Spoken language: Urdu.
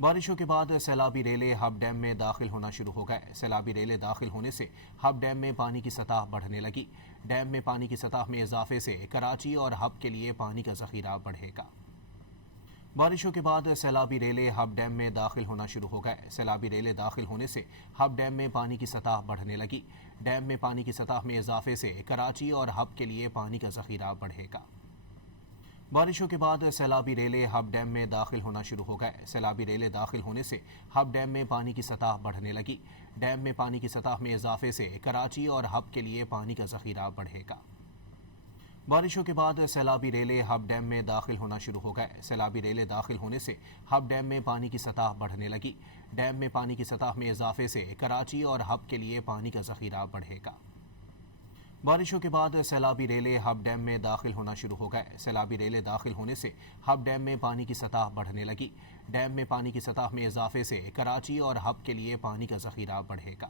بارشوں کے بعد سیلابی ریلے ہب ڈیم میں داخل ہونا شروع ہو گئے۔ سیلابی ریلے داخل ہونے سے ہب ڈیم میں پانی کی سطح بڑھنے لگی۔ ڈیم میں پانی کی سطح میں اضافے سے کراچی اور ہب کے لیے پانی کا ذخیرہ بڑھے گا۔ بارشوں کے بعد سیلابی ریلے ہب ڈیم میں داخل ہونا شروع ہو گئے۔ سیلابی ریلے داخل ہونے سے ہب ڈیم میں پانی کی سطح بڑھنے لگی۔ ڈیم میں پانی کی سطح میں اضافے سے کراچی اور ہب کے لیے پانی کا ذخیرہ بڑھے گا۔ بارشوں کے بعد سیلابی ریلے ہب ڈیم میں داخل ہونا شروع ہو گئے۔ سیلابی ریلے داخل ہونے سے ہب ڈیم میں پانی کی سطح بڑھنے لگی۔ ڈیم میں پانی کی سطح میں اضافے سے کراچی اور ہب کے لیے پانی کا ذخیرہ بڑھے گا۔ بارشوں کے بعد سیلابی ریلے ہب ڈیم میں داخل ہونا شروع ہو گئے۔ سیلابی ریلے داخل ہونے سے ہب ڈیم میں پانی کی سطح بڑھنے لگی۔ ڈیم میں پانی کی سطح میں اضافے سے کراچی اور ہب کے لیے پانی کا ذخیرہ بڑھے گا۔ بارشوں کے بعد سیلابی ریلے ہب ڈیم میں داخل ہونا شروع ہو گئے۔ سیلابی ریلے داخل ہونے سے ہب ڈیم میں پانی کی سطح بڑھنے لگی۔ ڈیم میں پانی کی سطح میں اضافے سے کراچی اور ہب کے لیے پانی کا ذخیرہ بڑھے گا۔